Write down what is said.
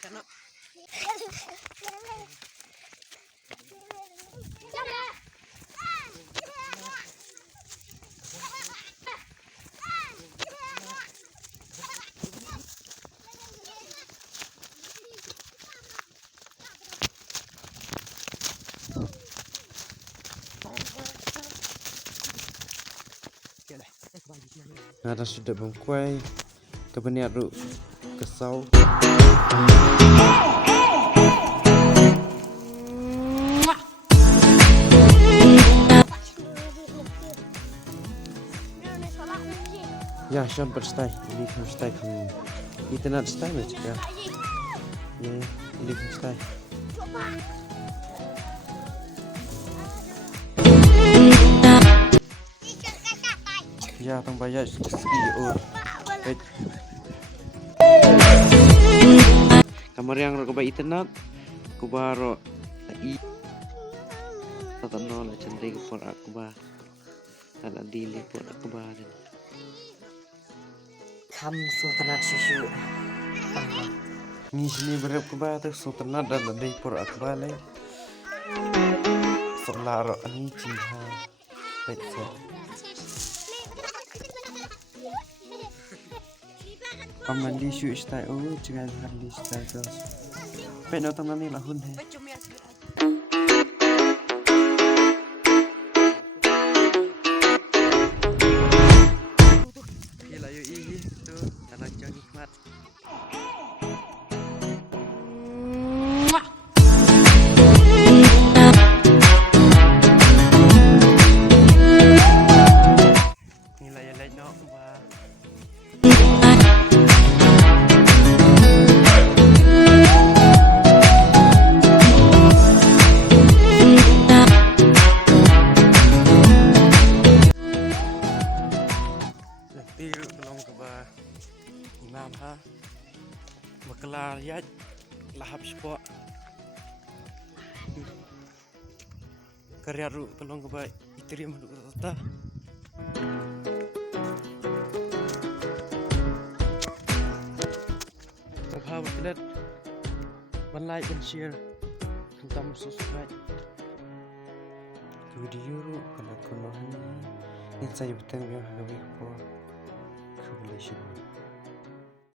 cano. Ada sudah bangkuai kebenar ru kesau. Ya, Sean berstai, ini berstai kamu. Kita nak berstai macam ya. Ya, ini berstai. Ya, tong bayar ski or. Kamar yang ro kebai internet, ku baro i. Tatano la cantik por aku ba. Ala dili por aku ba. Kam sultanat susu. Ni sini berap ku ba tu sultanat dan dei por aku ba le. Solaro ani cinta. Petse. Paman di shu istai jangan handi istai terus. Peno tangan ni lahun he. Gila yo ini tu anak jangan nikmat. Gila yo light no ba. Tiru belum ke bah imam ha berkelar ya lahap sport karya ru belum ke bah itri menurut kata terhadap berkelar like and share tentang subscribe ke video ru kalau konohan ini saya bertemu dengan habis po. Cool,